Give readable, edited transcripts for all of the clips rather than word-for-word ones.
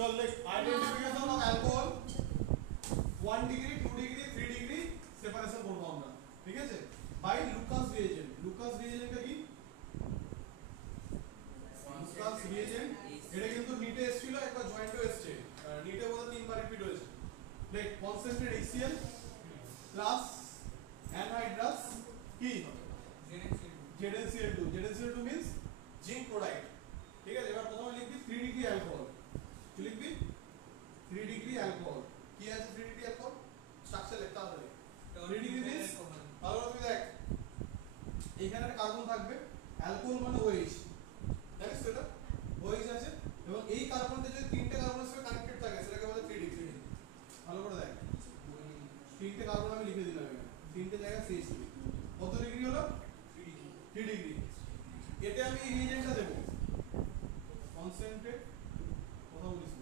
चल like identification of alcohol 1 degree 2 degree 3 degree separation করব আমরা ঠিক আছে বাই লুকাস রিএজেন্ট টা কি লুকাস রিএজেন্ট এটা কিন্তু নিটে এসেছিল একবার জয়েন্টও এসেছে নিটে বলতে তিনবার রিপিট হয়েছে like concentrate HCl plus anhydrous কি ZnCl2 means জিঙ্ক ক্লোরাইড ঠিক আছে এবার প্রথমে লিখবি 3 ডিগ্রি অ্যালকোহল কি লিখবি 3 ডিগ্রি অ্যালকোহল কি আছে 3 ডিগ্রি অ্যালকোহল স্ট্রাকচার লিখতে হবে 3 ডিগ্রি মিন্স ভালো করে দেখ এখানে একটা কার্বন থাকবে অ্যালকোহল মানে OH জানিস তো এটা OH আছে এবং এই কার্বনটা যদি তিনটে কার্বনের সাথে কানেক্টেড থাকে সেটাকে বলে 3 ডিগ্রি ভালো করে দেখ তিনটে কার্বন আমি লিখে দিলাম এখানে তিনটে জায়গা CH3 কত ডিগ্রি হলো 3 ডিগ্রি এতে আমি এই রিএজেন্টটা দেব কনসেন্ট্রেট কথা বলিস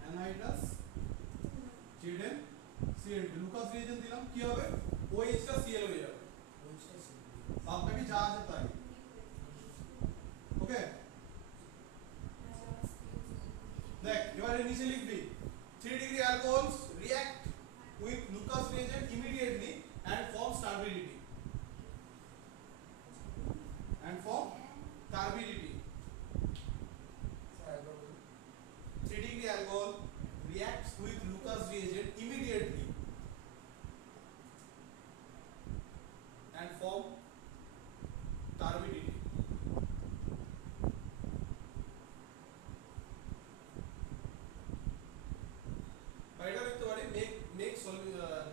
অ্যানহাইড্রাস ZnCl2 লুকাস রিএজেন্ট দিলাম কি হবে OH টা Cl হয়ে যাবে সামনে কি যা আছে তাই ওকে দেখ এবারে নিচে লিখবি 3 degree alcohols react with Lucas reagent immediately and form turbidity 3 degree alcohol reacts with Lucas reagent immediately and form turbidity এটা লিখতে পারি make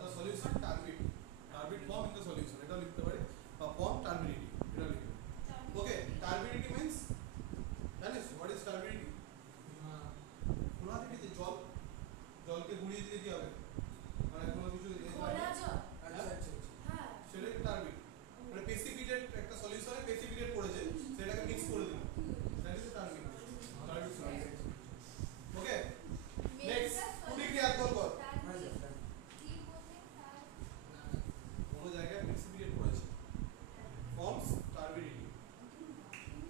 the solution turbid form in the solution এটা লিখতে পারি বা form turbidity এটা লিখতে ওকে turbidity means জানিস what is turbidity কোলা দিতে জলকে গুলিয়ে দিতে কি হবে মানে কোনো কিছু খোলা জল আচ্ছা হ্যাঁ সেটা টার্বিড মানে প্রেসিপিটেট একটা সলিউশনে প্রেসিপিটেট করেছে সেটাকে মিক্স করে দিল that is turbid okay next 2 degree alcohol কর কি বলতে তার কোনো জায়গায় প্রেসিপিটেট করেছে forms turbidity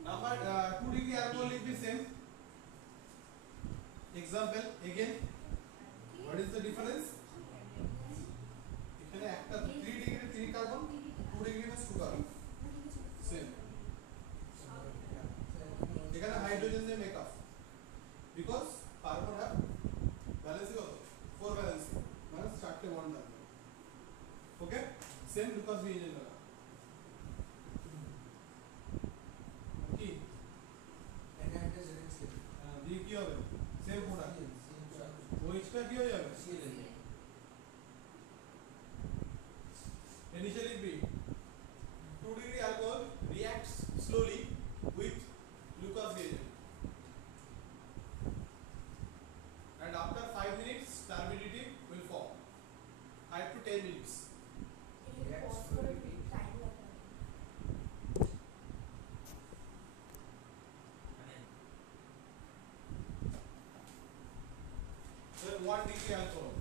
number 2 degree alcohol লিখবি same example again what is the difference এখানে একটা 3 ডিগ্রি 3 কার্বন 2 ডিগ্রি में 2 কার্বন সেম এখানে হাইড্রোজেন দিয়ে makeup because carbon have balance কত 4 ব্যালেন্স মানে চারটে বন্ড থাকবে ওকে সেম লুকাস রিএজেন্ট লাগা কি এখানে জেনেছি দিয়ে কি হবে সেম প্রোডাক্ট OH টা কি হয়ে যাবে initially B 2 degree alcohol reacts slowly with Lucas reagent and after 5 minutes turbidity will form 5 to 10 minutes time লাগে then 1 degree alcohol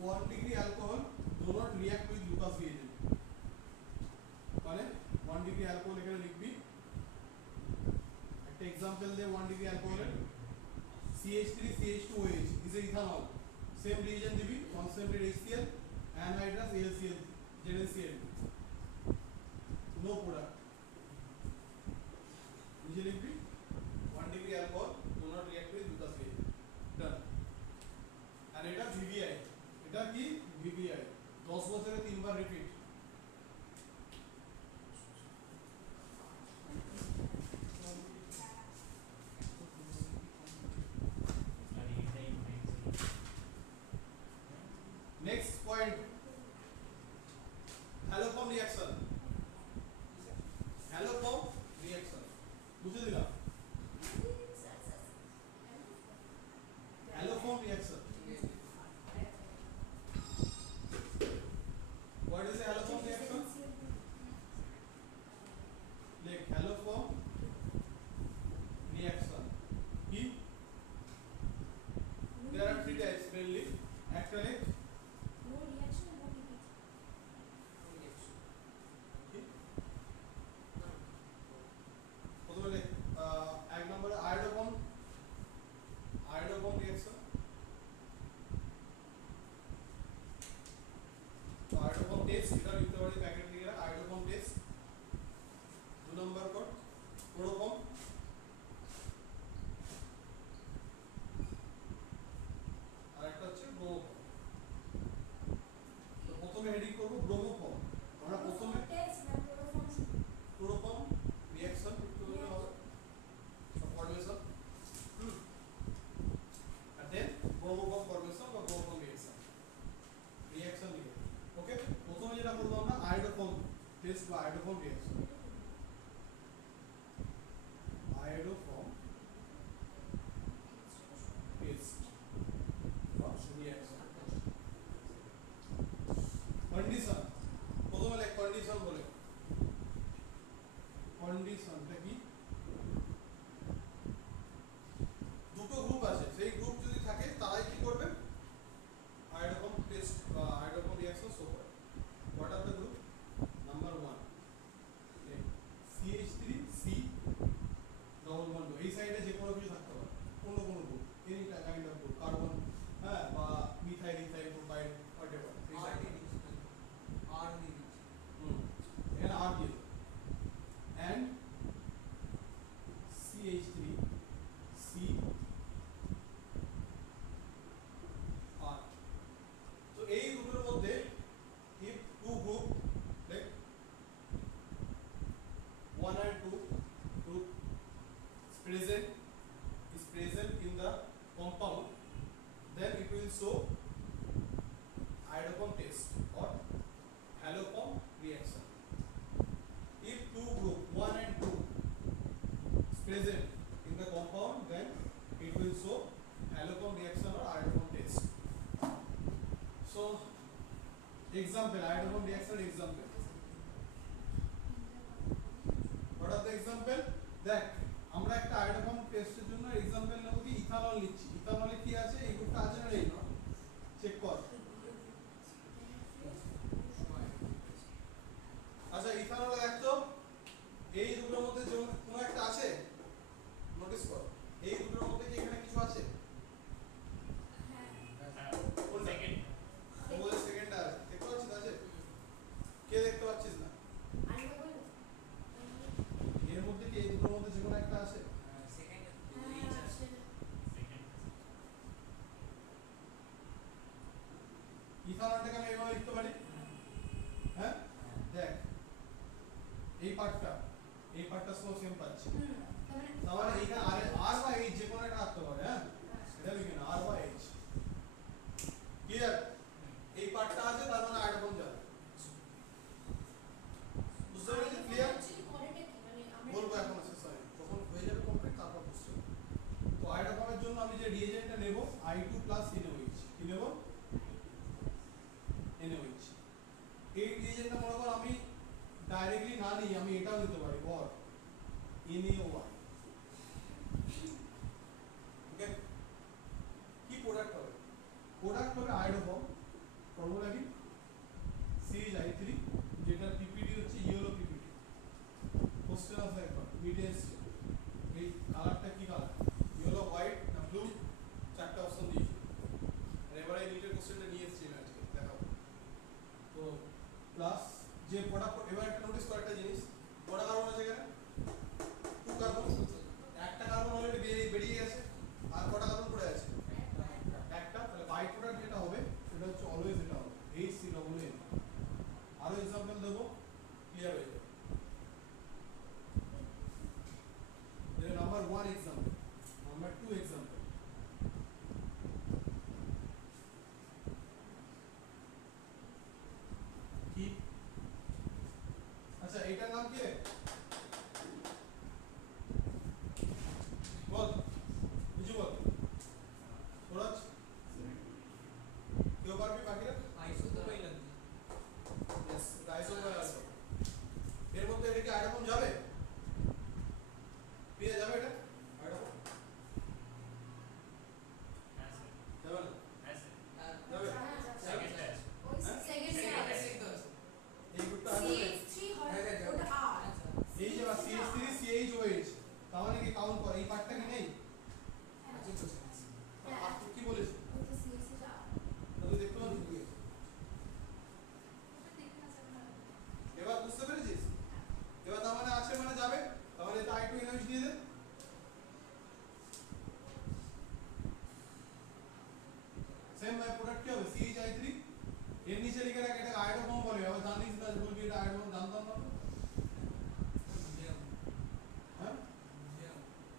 1 degree alcohol do not react with Lucas reagent মানে 1 degree alcohol এখানে লিখবি একটা example দে 1 degree alcohol এর CH3 CH2OH is a ethanol same reagent দিবি concentrate HCl anhydrous AlCl ZnCl no product নিচে লিখবি 1 degree alcohol do not react with Lucas reagent done and এটা VBI এটা কি VBI 10 বছরে তিনবার repeat next point halochrome reaction halochrome reaction বুঝে দিলাম test or halocom reaction. If two group 1 and 2 is present in the compound, then it will show halocom reaction or iodoform test. So example, iodoform reaction example. What are the example? দেখ আমরা একটা iodoform টেস্টের জন্য example নেব কি ethanol নিচ্ছি। ইথানলে কি আছে? এই গ্রুপটা আছে না নেই? চেক কর। আচ্ছা ইথানলে দেখ তো এই দুটোর মধ্যে যে কোনো একটা আছে? নোটিস কর। এই দুটোর মধ্যে কি এখানে কিছু আছে? কোনটা? ওই সেকেন্ডটা আছে। দেখতে পাচ্ছিস আছে? কে দেখতে পাচ্ছিস না? এর মধ্যে কি এই দুটোর মধ্যে যে কোনো একটা আছে? ইথানলটাকে আমি এভাবে লিখতে পারি। হ্যাঁ দেখ এই পার্টটা সব সেম পাচ্ছি। তাহলে এইখানে আর বা এইচ যে কোনো একটা থাকতে পারে। হ্যাঁ এটা লিখে না আর বা এইচ। ক্লিয়ার? এই পার্টটা আছে তার মানে iodoform যাবে। বুঝতে পেরেছিস? ক্লিয়ার? বলবো এখন আছে সরি যখন হয়ে যাবে কমপ্লিট তারপর বুঝতে হবে। তো iodoform এর জন্য আমি যে রিএজেন্টটা নেব I2 NaOH কি নেব? NaOH। এই রিএজেন্টটা মনে করো আমি ডাইরেক্টলি না নিই, আমি এটাও নিতে পারি or NaOY। ওকে কি প্রোডাক্ট হবে? প্রোডাক্ট হবে iodoform। ফর্মুলা কি? CH3 যেটা পিপিডি হচ্ছে ইয়েলো পিপিডি। কোশ্চেন আছে একবার মিডে এসছে এই কালারটা কি কালার? ইয়েলো, হোয়াইট না ব্লু? চারটা অপশন দিয়েছি। আর এবারে এই নিটের কোশ্চেনটা নিয়ে এসেছি আমি আজকে দেখাবো। তো প্লাস যে প্রোডাক্ট এবার একটা নোটিস কর একটা জিনিস, কটা কার্বন আছে এখানে? 2 কার্বন। একটা কার্বন অলরেডি বেরিয়ে গেছে আর কটা কার্বন পড়ে আছে? একটা। তাহলে বাই প্রোডাক্ট যেটা হবে সেটা হচ্ছে অলওয়েজ এটা হবে HCOON। আরো एग्जांपल দেবো ক্লিয়ার হয়ে যাবে। ये नंबर 1 एग्जांपल, नंबर 2 एग्जांपल। কি আচ্ছা এটার নাম কি? বল কিছু বল। সুরজ কেউ পারবি বাকিরা? आइसो तो वही लगती यस आइसो का आइसो। এর মধ্যে এটা কি iodoform যাবে? পেয়ে যাবে এটা iodoform? যাবে না? যাবে? এই গ্রুপটা আছে এই যে CH3 CHOH তার মানে কি কাউন্ট কর এই পার্টটা কি নেই? अच्छी क्वेश्चन আর তুই কি বলিস? তুই দেখতে পাচ্ছিস কি? এবার বুঝতে পেরেছিস? এবার তার মানে আছে মানে যাবে, তাহলে এটা I2 NaOH দিয়ে দে। সেম বাই প্রোডাক্ট কি হবে? CH3 এর নিচে লিখে রাখ এটা iodoform বলে। আবার জানিস না বলবি এটা iodoform জানতাম না। হ্যাঁ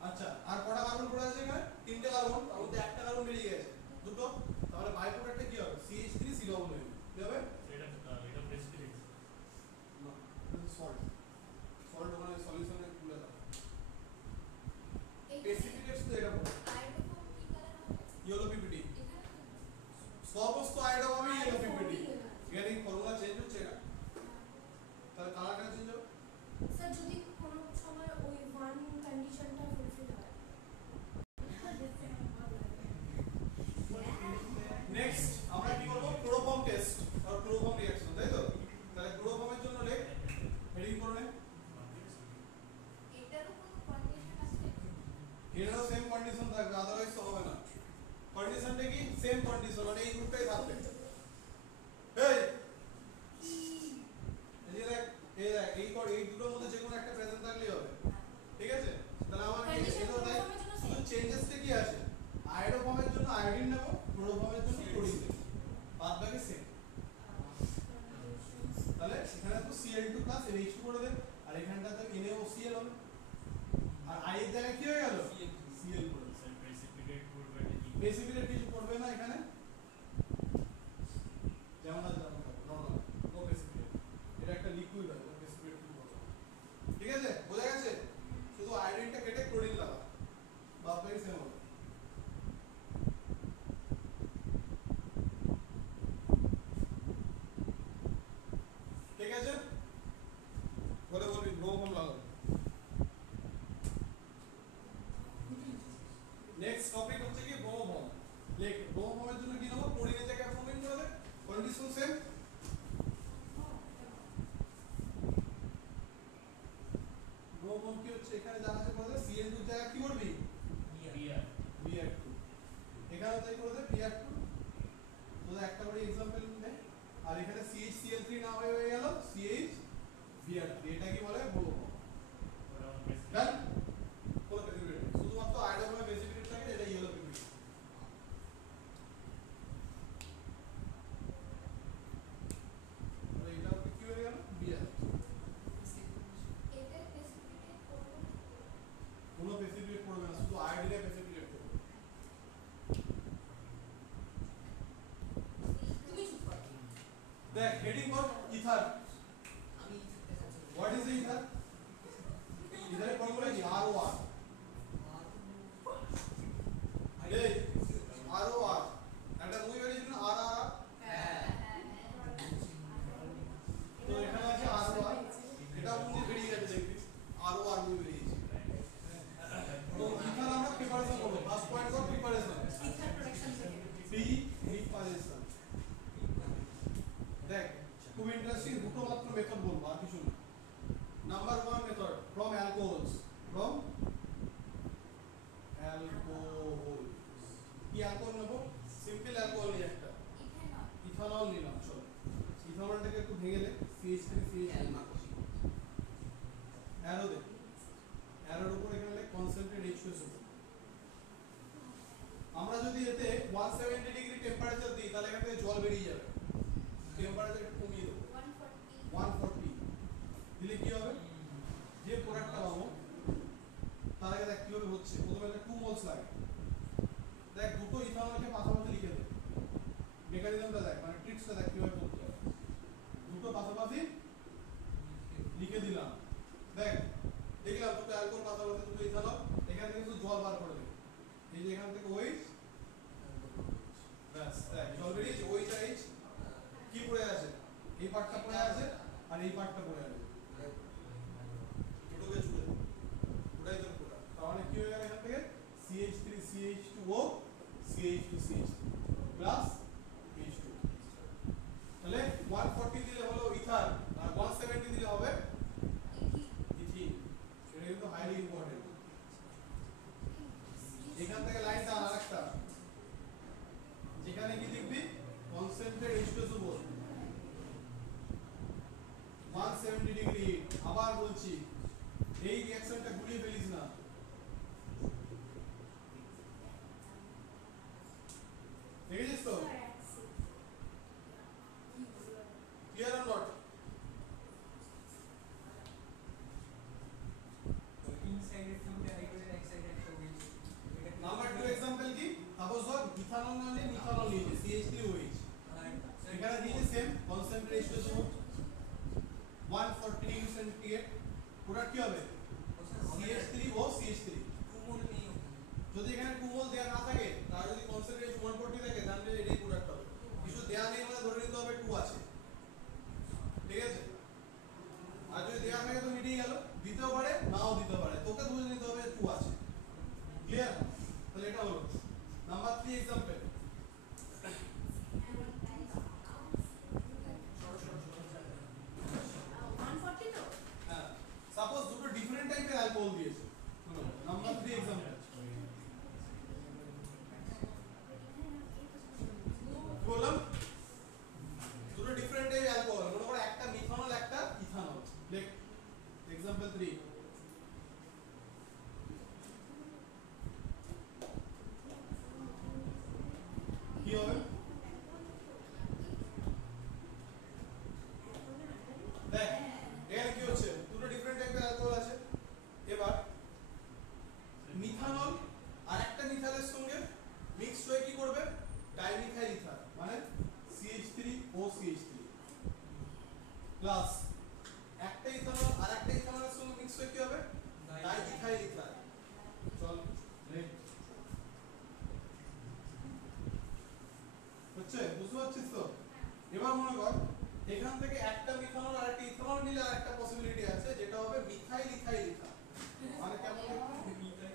আচ্ছা আর কটা কার্বন পড়ে আছে এখানে? 3টে কার্বন, তার মধ্যে একটা কার্বন বেরিয়ে গেছে, দুটো। তাহলে বাই প্রোডাক্টটা কি হবে? CH3 COOH কি হবে? এটা প্রেসিপিটেট না সল্ট। সল্ট মানে সলিউশনে তুলে দাও। প্রেসিপিটেটস তো এটা বলে ইয়েলো পিপিডি। সমস্ত iodoform ইয়েলো পিপিডি। এখানে ফর্মুলা চেঞ্জ হচ্ছে না তাহলে কালারটা চেঞ্জ হবে। স্যার যদি কোনো সময় ওই ওয়ান কন্ডিশনটা ফুলফিল হয়। নেক্সট আমরা কি করব? ক্লোরোফর্ম টেস্ট আর ক্লোরোফর্ম রিঅ্যাকশন, তাই তো? তাহলে ক্লোরোফর্মের জন্য লেখ হেডিং করবে। এটারও কোনো কন্ডিশন আছে? এটারও সেম কন্ডিশন থাকবে, আদারওয়াইজ তো হবে না। কন্ডিশনটা কি? সেম কন্ডিশন মানে এই গ্রুপটাই থাকবে। এই এই দেখ এই দুটোর মধ্যে যে কোনো একটা প্রেজেন্ট থাকলেই হবে। ঠিক আছে? তাহলে আমার কি এটা দেখ শুধু চেঞ্জেসটা কি আছে? iodoform-এর জন্য আয়োডিন নেব, ক্লোরোফর্মের জন্য ক্লোরিন নেব। বাদ বাকি সেম। তাহলে এখানে তো Cl2 NH2 করে দে আর এখানটা তো NaOCl হবে। আর I এর জায়গায় কি হয়ে গেল? Cl করে দে। প্রেসিপিটেট করবে প্রেসিপিটেট কিছু করবে না এখানে, যেমন আছে তেমন নেক্সট টপিক হচ্ছে কি ব্রোমোভর্ম। লেখ ব্রোমোভর্মের জন্য কি নেব, ক্লোরিনের জায়গায় ব্রোমিন করে দে, কন্ডিশন সেম। ব্রোমোভর্ম কি হচ্ছে, এখানে যা আছে করে দে, CN2 এর জায়গায় কি করবি, বিআর Br2, এখানে তাই করে দে Br2। তো একটা করে एग्जांपल নে, আর এখানে CHCl3 না হয়ে গেল CHBr3, এটা কি বলে ব্রোমোভর্ম। ডান, কোনো প্রেসিপিটেট নেই, শুধুমাত্র আয়োডোফর্মে প্রেসিপিটেট থাকে, এটা ইয়েলো প্রেসিপিটেট। তাহলে এটা কি হয়ে গেল Br, এটা প্রেসিপিটেট করব কোনো প্রেসিপিটেট করবে না, শুধু আয়োডিনে প্রেসিপিটেট করবে। তুমি চুপ করো দেখ হেডিং কর ইথার। আমি দেখাচ্ছি হোয়াট ইজ ইথার? ইথারের ফর্মুলা কি, ROR। এই ROR, একটা মুভি বেরিয়েছিল না RRR, তো এখানে আছে ROR, এটা মুভি বেরিয়ে গেছে দেখবি, ROR মুভি বেরিয়েছে। তো ইথার আমরা প্রিপারেশন করব, ফার্স্ট পয়েন্ট কর প্রিপারেশন, ইথার প্রোডাকশন থেকে প্রিপারেশন। দেখ খুব ইন্টারেস্টিং, দুটো মাত্র মেথড বলবো আর কিছু না। Number 1 method, from alcohols, from alcohol. কি অ্যালকোহল নেব, সিম্পল অ্যালকোহল নিয়ে একটা, ইথানল ইথানল নিলাম। চলো ইথানলটাকে একটু ভেঙে দে, CH3CH, অ্যারো দে, অ্যারোর উপর এখানে লেখ কনসেন্ট্রেট H2SO। আমরা যদি এতে 170 ডিগ্রি টেম্পারেচার দিই তাহলে এখান থেকে জল বেরিয়ে যাবে, টেম্পারেচার একটু কমিয়ে দেবো 140 140, দিলে কি হবে, যে প্রোডাক্টটা পাবো তার আগে দেখ কিভাবে হচ্ছে। প্রথমে একটা 2 মোলস লাগে, দেখ দুটো ইথানলকে পাশাপাশি লিখে দে, মেকানিজমটা দেখ, মানে ট্রিক্সটা দেখ কিভাবে করতে হবে। দুটো পাশাপাশি লিখে দিলাম, দেখ দেখলাম দুটো অ্যালকোহল পাশাপাশি দুটো ইথানল, এখান থেকে শুধু জল বার করে দে, এই যে এখান থেকে OH, ব্যাস দেখ জল বেরিয়েছে, OH আর H কি পড়ে আছে, এই পার্টটা পড়ে আছে আর এই পার্টটা পড়ে আছে, দুটোকে জুড়ে দে, ওটাই তোর প্রোডাক্ট। তার মানে কি হয়ে গেল, এখান থেকে CH3CH2O CH2CH3 প্লাস H2। তাহলে 140 দিলে হলো ইথার, আর 170 দিলে হবে ইথিন। এটা কিন্তু হাইলি ইম্পর্টেন্ট। এখান থেকে লাইনটা আরেকটা, যেখানে কি লিখবি, কনসেন্ট্রেট H2SO বল, 170 ডিগ্রি। আবার বলছি এই রিঅ্যাকশনটা ঘুরিয়ে ফেলিস না, দেখেছিস তো, ক্লিয়ার অর নট? ইনসাইডের ফিল্ড আইকনের এক সাইডে একটা হয়েছে এটা নাম্বার 2 एग्जांपल কি, সাপোজ ধর ইথানল না নিয়ে মিথানল নিয়েছে CH3OH, এখানে দিয়েছে same concentrate H2SO 140 degree centigrade, product কি হবে CH3O CH3। কুমোল নেই ওখানে যদি এখানে 2 মোল দেয়া না থাকে, তার যদি কনসেন্ট্রেট 140 থাকে, তাহলে এটাই প্রোডাক্ট হবে। কিছু দেয়া নেই মানে ধরে নিতে হবে 2 আছে, ঠিক আছে। আর যদি দেয়া থাকে তো মিটিয়ে গেল, দিতেও পারে নাও দিতে পারে, তোকে বুঝে নিতে হবে 2 আছে, ক্লিয়ার? তাহলে এটা হলো নাম্বার 3 एग्जांपल। হ্যাঁ, সাপোজ দুটো ডিফারেন্ট টাইপের অ্যালকোহল দিয়েছে, নাম্বার 3 एग्जांपल। বললাম দুটো ডিফারেন্ট টাইপের অ্যালকোহল, মনে করো একটা মিথানল একটা ইথানল, লেখ एग्जांपल 3। কি হবে, দেখ এখানে কি হচ্ছে, দুটো ডিফারেন্ট টাইপের অ্যালকোহল আছে। এবার মিথানল আর একটা মিথাইলের সঙ্গে মিক্সড হয়ে কি করবে, ডাইমিথাইল ইথার, মানে CH3OCH3 প্লাস একটা ইথানল আর একটা ইথানলের সঙ্গে মিক্স হয়ে কি হবে, ডাইমিথাইল ইথার। চল নেক্সট হচ্ছে, বুঝতে পারছিস তো? এবার মনে কর এখান থেকে একটা মিথানল আর একটা ইথানল মিলে আর একটা পসিবিলিটি আছে, যেটা হবে মিথাইল ইথাইল ইথার। মানে কেমন দেখতে,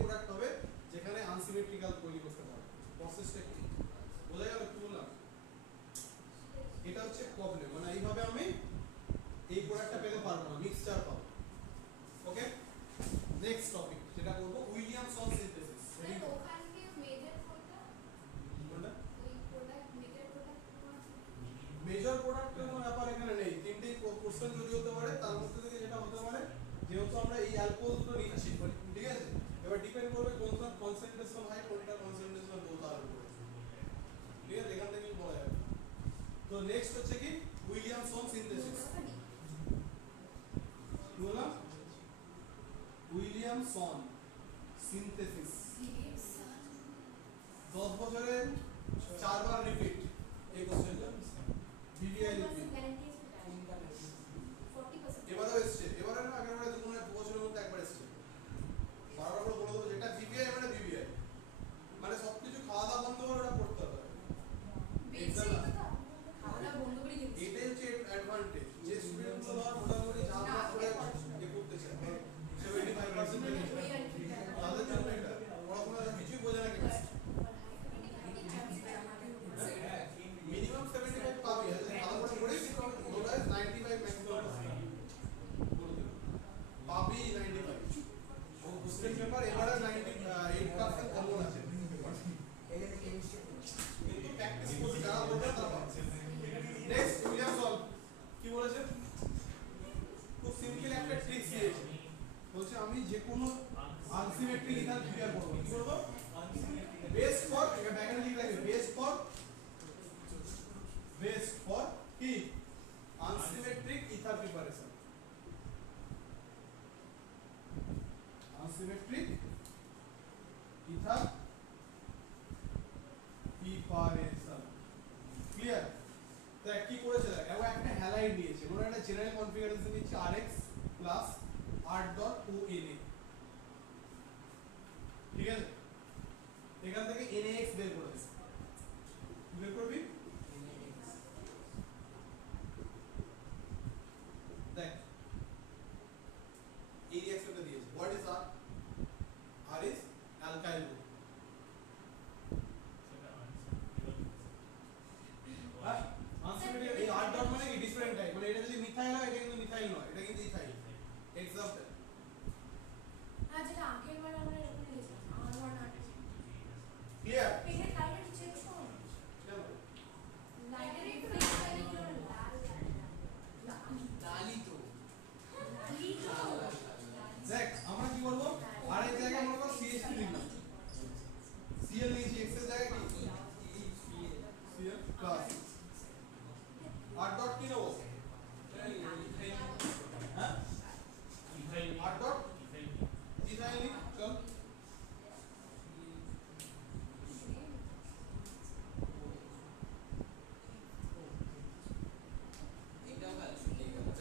প্রোডাক্ট হবে যেখানে আনসিমেট্রিক্যাল তৈরি করতে পারবে। প্রসেসটা কি বোঝা গেল কি বললাম? এটা হচ্ছে প্রবলেম, মানে এইভাবে আমি এই প্রোডাক্টটা পেতে পারবো না, মিক্সচার পাবো। ওকে, নেক্সট টপিক যেটা করব উইলিয়ামসন সিনথেসিস। মানে ওখানে মেজর কোনটা? কোনটা? ওই প্রোডাক্ট মেজর প্রোডাক্ট কোনটা? মেজর প্রোডাক্টের কোনো ব্যাপার এখানে নেই, তিনটেই কোশ্চেন তৈরি হতে পারে, তার মধ্যে থেকে যেটা হতে পারে যেহেতু আমরা এই অ্যালকোহল দুটো নিচ্ছি, ঠিক আছে, এবার ডিপেন্ড করবে কোনটা কনসেন্ট্রেশন হাই কোনটা কনসেন্ট্রেশন লো তার উপরে, ঠিক আছে, এখান থেকেই বলা যাবে। তো নেক্সট হচ্ছে কি উইলিয়ামসন সিনথেসিস। কি বললাম? উইলিয়ামসন সিনথেসিস 10 বছরে 4 বার রিপিট এই কোশ্চেনটা, বিবিআই রিপিট। এবারেও এসছে, এবারে না আগের বারে দুটো 2 বছরের মধ্যে একবার এসছে। বারবার করে বলে দেবো যেটা বিবিআই মানে বিবিআই, মানে সবকিছু খাওয়া দাওয়া বন্ধ করে ওটা করতে হবে। এটাই হচ্ছে অ্যাডভান্টেজ, যে স্টুডেন্টগুলো ধর মোটামুটি যা যা করে করতে চায় 75% তাদের জন্য এটা পড়াশোনা কিছুই বোঝে না কেমিস্ট্রি। মিনিমাম 75 পাবি, ভালো করে পড়িস ওটা 95 ম্যাক্সিমাম পাবি, 95 ও কোশ্চেন পেপার এবারে 98% কমন আছে, কিন্তু প্র্যাকটিস করতে যারা বলবে তারা পাচ্ছে। নেক্সট উইলিয়ামসন কি বলেছে? খুব সিম্পল একটা ট্রিক দিয়েছে, বলছে আমি যে কোনো আনসিমেট্রিক ইথার প্রিপেয়ার করব। কি করব? বেস্ট ফর, এটা ব্যাকেন্ড লিখে রাখবে, বেস্ট ফর কি unsymmetric ether preparation, unsymmetric ether preparation. Clear? তো কি করেছে দেখ, এবার একটা হ্যালাইড দিয়েছে, মানে একটা জেনারেল কনফিগারেশন দিচ্ছে Rx প্লাস R.ONA, ঠিক আছে, এখান থেকে NaX বের করে দিস, বের করবি। দেখ এই রিঅ্যাকশনটা দিয়েছে, what is R? R is alkyl group। আনসিমেট্রিক এই R ডট মানে কি ডিফারেন্ট টাইপ, মানে এটা যদি মিথাইল হয় এটা কিন্তু মিথাইল নয়, এটা কিন্তু ইথাইল। এক্সাম্পল আর যেটা আগের বার আমরা এরকম লিখেছিলাম R1 R2। ক্লিয়ার? পেনের লাইনটা চেঞ্জ করুন, লাইনের একটু লাল লালি তো লালি তো দেখ আমরা কি করব, আর এর জায়গায় আমরা CH3 লিখব, Cl নিয়েছি, X এর জায়গায় কি Cl প্লাস R ডট কি নেব, হ্যাঁ R ডট ইথাইল লিখ, চল এটা ভালো ঠিক আছে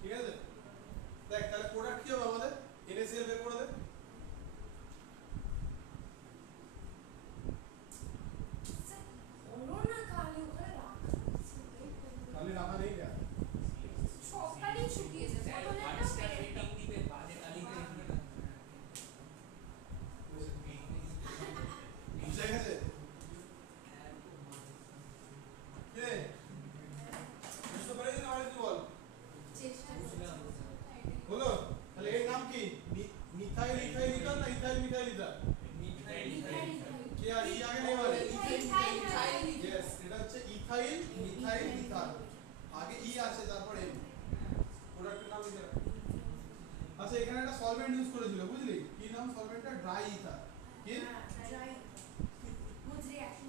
ঠিক আছে। দেখ তাহলে প্রোডাক্ট কি হবে আমাদের, NaCl বের করে দে। ওনো না কালি ওখানে রাখা খালি রাখা নেই क्या সকালেই শুকিয়ে যাবে বলে না পেনের দিবে বাজে কালি করে বুঝে গেছে কে বুঝতে পারিস না, আর কি বল চেষ্টা বলো। তাহলে এর নাম কি, মিথাইল ইথাইল ইথার না ইথাইল মিথাইল ইথার? কি আর ই আগে নেই মানে यस, এটা হচ্ছে ইথাইল মিথাইল ইথার, আগে ই আছে তারপর এম, প্রোডাক্টের নাম লিখে রাখ। আচ্ছা এখানে একটা সলভেন্ট ইউজ করেছিল, বুঝলি কি নাম সলভেন্টটা? Dry ether. কি ড্রাই মুজ reaction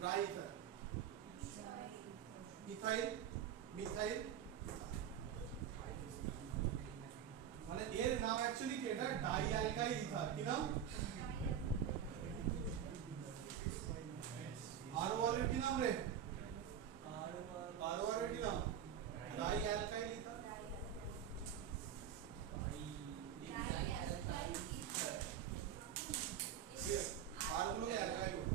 dry ether, ethyl methyl মানে এর নাম অ্যাকচুয়ালি কি, এটা ডাই অ্যালকাইল ইথার। কি নাম? আর এর কি নাম রে? আর এর কি নাম? Die alkyl ether. আর গুলোকে অ্যালকাইল বলে।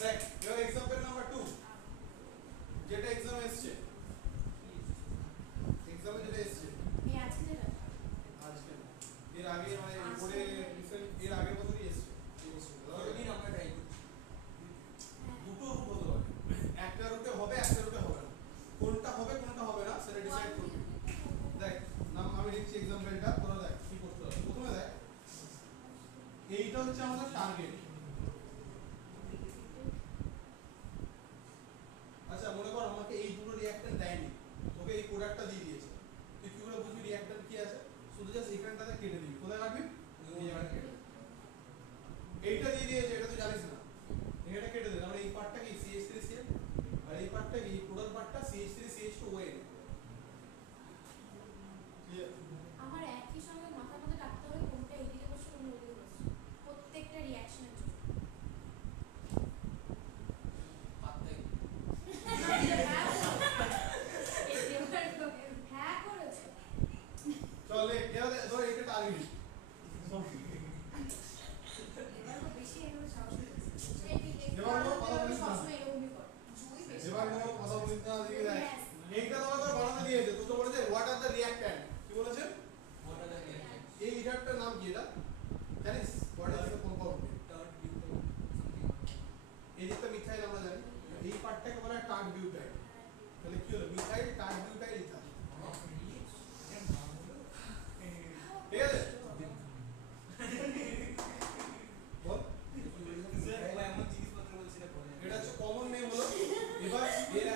দেখ এবার এক্সাম্পল হচ্ছে আমাদের টার্গেট। আচ্ছা মনে কর আমাকে এই দুটো রিঅ্যাকট্যান্ট দেয়নি, তোকে এই প্রোডাক্টটা দিয়ে দিয়েছে, তুই কি করে বুঝবি রিঅ্যাকট্যান্ট কি আছে? শুধু জাস্ট এখানটাতে কেটে দিবি। কোথায় কাটবি? এই জায়গাটা কেটে দিবি। এইটা দিয়ে দিয়েছে, এটা তুই জানিস না, এটা কেটে দে। আমরা এই পার্টটা কি CH3Cl আর এই পার্টটা কি প্রোডাক্ট পার্টটা CH3CH2ON। আমার একই সঙ্গে মাথার মধ্যে রাখতে হবে কোনটা এইদিকে বসে কোনটা ওইদিকে বসে, প্রত্যেকটা রিঅ্যাকশনের জন্য। হ্যাঁ করেছে। চল এবার ধর এটা টার্গেট। এবার তো বেশি এগুলো সাহস হচ্ছে। এবার তো কথা বলিস না। সবসময় এরকমই করে। জুই বেশি। এবার কোনো কথা বলিস না, দিকে দেখ। Yes. এইটা তোমাকে তো বানাতে দিয়েছে, তো বলেছে হোয়াট আর দ্য রিঅ্যাকট্যান্ট। কি বলেছে? What are the reactions? এই ইথারটার নাম কি এটা জানিস? What is the compound? Third butane something. এই যেটা মিথাইল আমরা জানি, এই পার্টটাকে বলা হয় টার্ট বিউটাইল। তাহলে কি হলো? Methyl tart butyl ether. ঠিক আছে? বল। এটা হচ্ছে কমন নেম হলো। এবার এর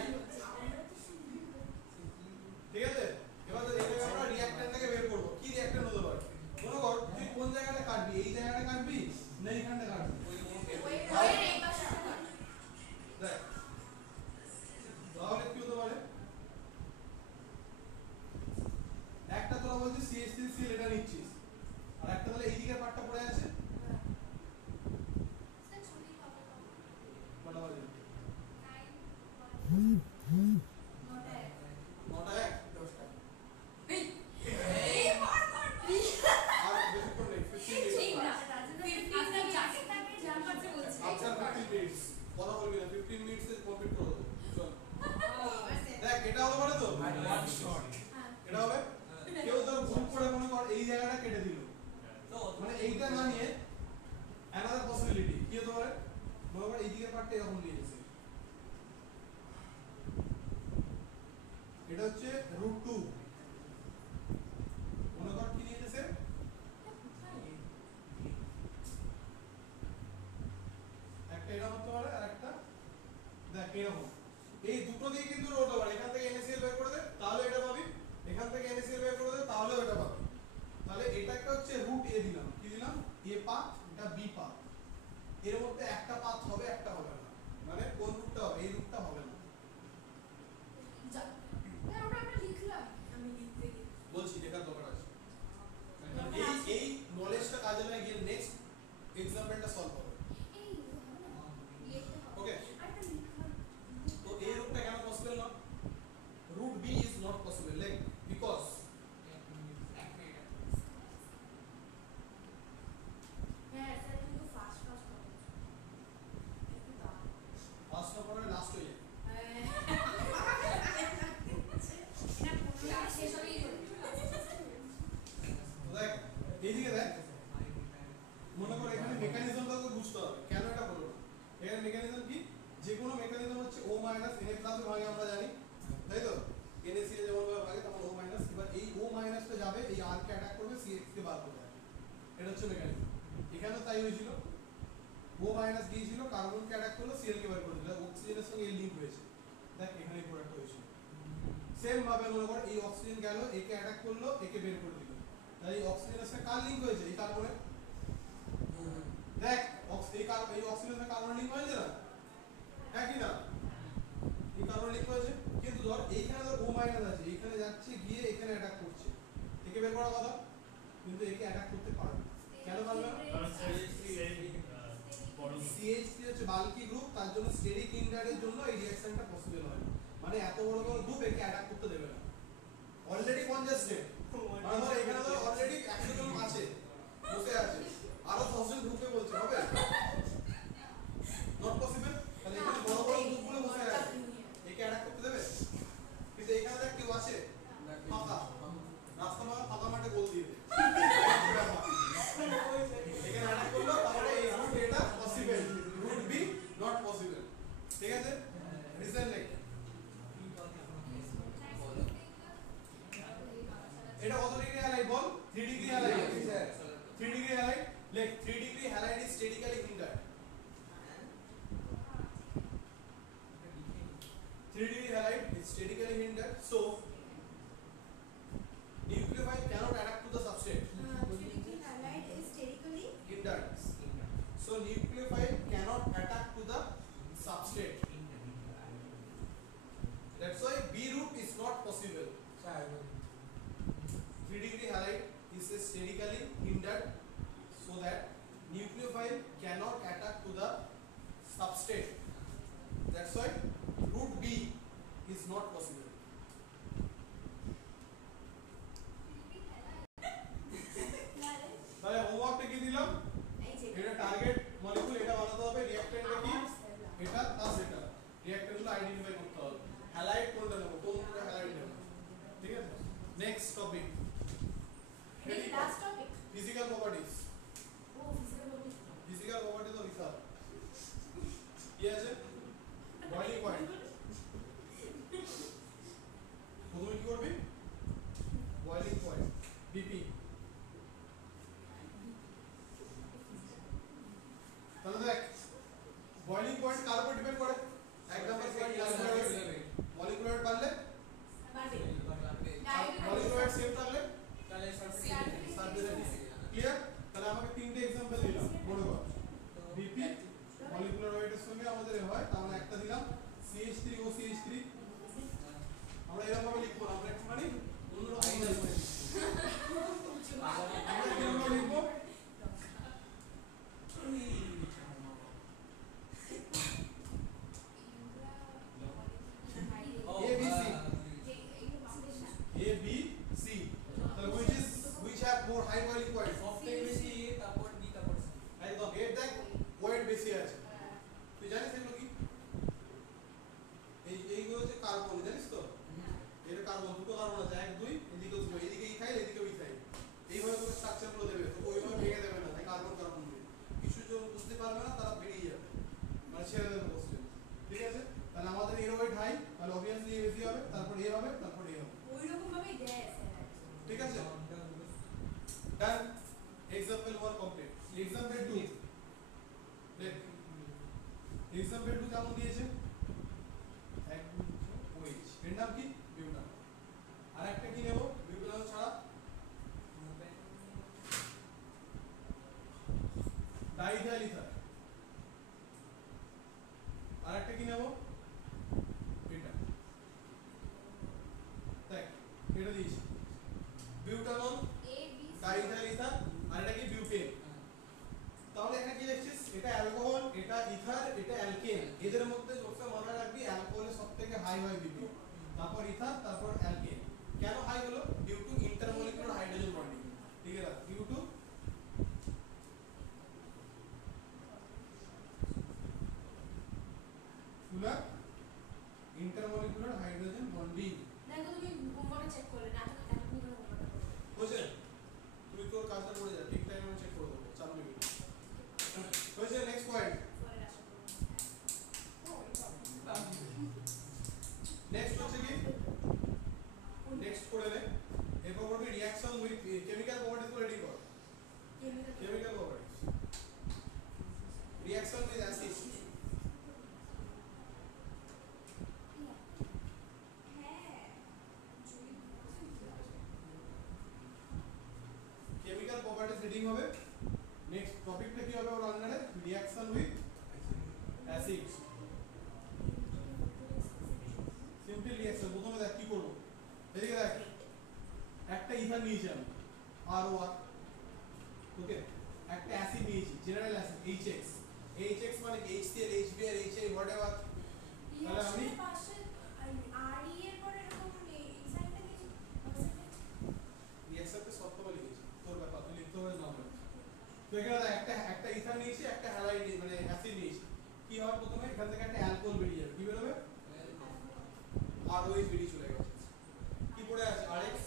ঠিক আছে? এবার তো এটাকে আমরা রিঅ্যাকট্যান্টটাকে বের করব। কি রিঅ্যাকট্যান্ট হতে পারে? মনে কর তুই কোন জায়গাটা কাটবি? এই জায়গাটা কাটবি না এইখানটা কাটবি? ওই এই পাশটা কাট। দেখ তাহলে কি হতে পারে? একটা তোরা বলছিস CH3Cl এটা নিচ্ছিস, আর একটা তাহলে এই দিকের পার্টটা পড়ে আছে। স্যার ছুটি কবে কবে? কটা বাজে? 9টা 9টা 1 10টা। এই মার মার আর বেশিক্ষণ নেই, 15 ঠিক মিনিট। না 15 যাকে তাকে জান পাচ্ছে বলছে আচ্ছা 15 মিনিট কথা বলবি না, 15 মিনিটসে কমপ্লিট করে দেবো। চল দেখ এটা হলো মানে তো One shot. এটা হবে। কেউ ধর ভুল করে মনে কর এই জায়গাটা কেটে দিল, মানে এইটা না নিয়ে অ্যানাদার পসিবিলিটি কি হতে পারে? মনে কর এই দিকের পার্টটা এরকম নিয়ে এসেছে, এটা হচ্ছে √2। মনে কর কি নিয়ে এসেছে? একটা এরকম হতে পারে আর একটা দেখ এরকম। এই দুটো দিয়ে কিন্তু হতে পারে। এখান থেকে NaCl বের করে দে তাহলে এটা পাবি, এখান থেকে NaCl বের করে দে তাহলে এটা পাবি। তাহলে এটা একটা হচ্ছে √A দিলাম, কি দিলাম? A পাথ, এটা B পাথ। এর মধ্যে একটা পাথ হবে একটা হবে না, মানে কোন রুটটা হবে? এই রুটটা হবে না। যা স্যার ওটা আমরা লিখলাম, আমি লিখতে গিয়ে বলছি লেখার দরকার আছে। এই নলেজটা কাজে লাগিয়ে নেক্সট এক্সাম্পলটা সলভ হবে। এই লিখতে হবে ওকে, আরেকটা লিখলাম তো এই রুটটা কেন পসিবল না? root B is not possible, like because হ্যাঁ স্যার কিন্তু ফাস্ট হবে একটু দাও ফার্স্ট অফ অল লাস্ট হয়ে যায়। এটা পুরো শেষ হবেই তো দেখ এইদিকে দেখ, মনে কর এখানে মেকানিজমটা তো বুঝতে হবে কেন এটা হলো না। এখানে মেকানিজম কি? যে কোনো মেকানিজম হচ্ছে O- Na প্লাস ভাগে আমরা জানি, তাই তো? NaCl যেমন ভাগে তখন O-। এবার এই O- টা যাবে এই R কে অ্যাটাক করবে, CH কে বার করবে। এটা হচ্ছে মেকানিজম। এখানে তাই হয়েছিল, O- গিয়েছিল কার্বন কে অ্যাটাক করলো, Cl কে বার করে দিল, অক্সিজেনের সঙ্গে এই লিংক হয়েছে। দেখ এখানে এই প্রোডাক্ট হয়েছিল। সেম ভাবে মনে কর এই অক্সিজেন গেল, একে অ্যাটাক করলো, একে বের করে দিল। তাহলে এই অক্সিজেনের সাথে কার লিংক হয়েছে? এই কার্বনের। দেখ এই অক্সিজেনের সাথে কার্বন লিংক হয়েছে না? হ্যাঁ কি না? এই কার্বন লিংক হয়েছে, কিন্তু ধর এইখানে ধর O- আছে, এইখানে যাচ্ছে গিয়ে এখানে অ্যাটাক করছে, একে বের করার কথা, কিন্তু একে অ্যাটাক করতে পারবে না। কেন পারবে না? কারণ বড় CH3 হচ্ছে বাল্কি গ্রুপ, তার জন্য স্টেরিক ইন্ডারের জন্য এই রিঅ্যাকশনটা পসিবল হয় না। মানে এত বড় বড় গ্রুপ একে অ্যাটাক করতে দেবে না, অলরেডি কনজাস্টেড। মানে ধর এখানে তো অলরেডি 100 জন আছে, বসে আছে, আরো 10 জন ঢুকে বলছে হবে নট পসিবল। তাহলে এখানে বড় বড় গ্রুপগুলো বসে আছে, একে অ্যাটাক করতে দেবে? কিন্তু এখানে দেখ কেউ আছে ফাঁকা, রাস্তা ফাঁকা মাঠে গোল দিয়ে দেবে, এখানে অ্যাটাক করলো, তাহলে এই রুট এটা possible, route be not possible. ঠিক আছে? রিজন নেই। এটা কত ডিগ্রি হ্যালাইড বল? 3 ডিগ্রি হ্যালাইড। 3 ডিগ্রি হ্যালাইড, লেখ 3 degree halide is not possible. তাহলে হোমওয়ার্কটা কি দিলাম? এটা টার্গেট মলিকিউল, এটা বানাতে হবে। রিঅ্যাকট্যান্টটা কি? এটা প্লাস এটা। রিঅ্যাকট্যান্টগুলো আইডেন্টিফাই করতে হবে। হ্যালাইড কোনটা নেব, কোন দুটো হ্যালাইড নেব, ঠিক আছে? Next topic, last topic. Physical properties. ও ফিজিক্যাল প্রপার্টিজ অফ ইথার কি আছে? Boiling point. প্রথমে কি করবি? Boiling point, BP. তাহলে দেখ বয়লিং পয়েন্ট কার উপর ডিপেন্ড করে? এক নাম্বার পয়েন্ট মলিকুলার ওয়েট বাড়লে, মলিকুলার ওয়েট সেম থাকলে ক্লিয়ার। তাহলে আমাকে তিনটে एग्जांपल দিলাম, মনে কর বিপি মলিকুলার ওয়েটের সঙ্গে আমাদের হয়, তার মানে একটা দিলাম CH3O CH3। আমরা এরকম ভাবে লিখবো না, আমরা একটু মানে অন্যরকম ভাবে লিখবো। আমরা কিরকম ভাবে লিখবো? A B C, তাহলে which have more high boiling point? সবথেকে বেশি এ, তারপর বি, তারপর সি। একদম এর দেখ ওয়েট বেশি আছে। তুই জানিস এগুলো কি? এইগুলো হচ্ছে কার্বন, জানিস তো? এটা কার্বন, দুটো কার্বন আছে, 1 2, এদিকে 2, এদিকে ইথাইল এদিকে ইথাইল। এইভাবে করে স্ট্রাকচার গুলো দেবে, তো ওইভাবে ভেঙে দেবে না, তাই কার্বন কার্বন দিয়ে। কিছু জন বুঝতে পারবে না, তারা বেরিয়ে যাবে, মানে ছেড়ে দেবে কোশ্চেন। ঠিক আছে? তাহলে আমাদের এর ওয়েট হাই, তাহলে অবভিয়াসলি এ বেশি হবে, তারপর এ হবে, তারপর এ হবে। ওইরকম ভাবেই দেয় স্যার। ঠিক আছে? Done. Example 1 complete. Example 2. দেখ example 2 যেমন দিয়েছে, এক OH, এর নাম কি? বিউটান। আর একটা কি নেব বিউটান ছাড়া? Diethyl ether. আর একটা কি নেব? এটা। দেখ এটা দিয়েছি butanol, A B diethyl ether, আর এটা কি? বিউটেন। তাহলে এখানে কি লিখছিস? এটা অ্যালকোহল, এটা ইথার, এটা অ্যালকেন। এদের মধ্যে সবসময় মনে রাখবি অ্যালকোহলের সবথেকে হাই হয় বিপি, তারপর ইথার, তারপর অ্যালকেন। কেন হাই হলো? Due to intermolecular hydrogen bonding. ঠিক আছে? Due to intermolecular hydrogen bonding. দেখো তুমি হোমওয়ার্ক চেক করলে না, এত তুমি হোমওয়ার্ক করো। বুঝছেন? তুই তোর কাজটা করে যা, ঠিক টাইমে আমি চেক করে দেবো, চাপ নিবি না। বুঝছে? Next point. পরে আশা করো। নেক্সট হচ্ছে কি? নেক্সট করে নে। এরপর করবি reaction with chemical properties ready কর। Chemical properties, reaction with acid. Chemical properties reading হবে। নেক্সট টপিকটা কি হবে ওর আন্ডারে? Reaction with acid. Simple reaction. প্রথমে দেখ কি করব, এদিকে দেখ একটা ইথার নিয়েছি আমি ROR, ওকে, একটা অ্যাসিড নিয়েছি জেনারেল অ্যাসিড HX। HX মানে HCl HBr HI হোয়াটএভার। তাহলে আমি পাশে আর ই এর পরে এরকম এই সাইডটা কিছু রিঅ্যাকশনতে শর্ট করে লিখেছি, তোর ব্যাপার, তুই লিখতে হবে না হবে। তো এখানে একটা ইথার নিয়েছি, একটা হ্যালাইড মানে অ্যাসিড নিয়েছি। কি হবে? প্রথমে এখান থেকে একটা অ্যালকোহল বেরিয়ে যাবে। কি বেরোবে? ROH বেরিয়ে চলে গেছে। কি পড়ে আছে? RX।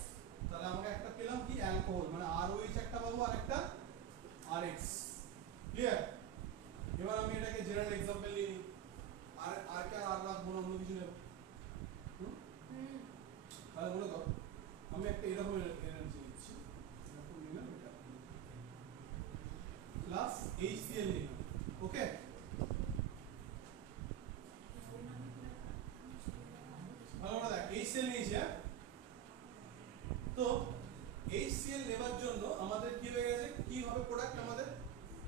তাহলে আমাকে একটা পেলাম কি? অ্যালকোহল, মানে ROH একটা পাবো আর একটা RX। ক্লিয়ার? এবার আমি এটাকে জেনারেল एग्जांपल নিয়ে নিই। আর কে আর রাখবো না, অন্য কিছু নেব। তাহলে মনে কর আমি একটা এরকম এনার্জি নিচ্ছি, এরকম নিলাম, এটা প্লাস HCl নিলাম, ওকে। ভালো করে দেখ HCl নিয়েছি, হ্যাঁ। তো HCl নেবার জন্য আমাদের কি হয়ে গেছে? কি হবে প্রোডাক্ট আমাদের?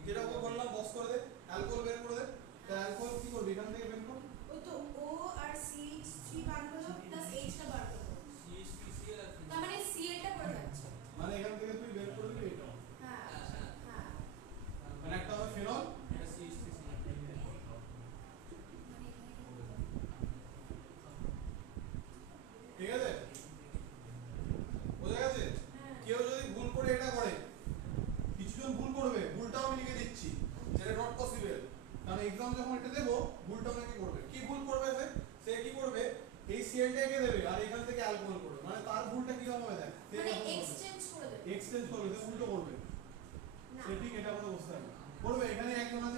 যেটা ওকে বললাম বক্স করে দে, অ্যালকোহল বের করে দে। তাহলে অ্যালকোহল কি করবি? এখান থেকে বের কর। ওই তো O আর CH3 বার করব প্লাস H টা বার করব। CH3Cl আর তার মানে Cl টা করে HCl টা এঁকে দেবে আর এখান থেকে অ্যালকোহল করবে মানে তার ভুলটা কি রকম হবে দেখ মানে এক্সচেঞ্জ করে দেবে এক্সচেঞ্জ করবে উল্টো করবে না সে ঠিক এটা কথা বুঝতে হবে করবে এখানে একজন আছে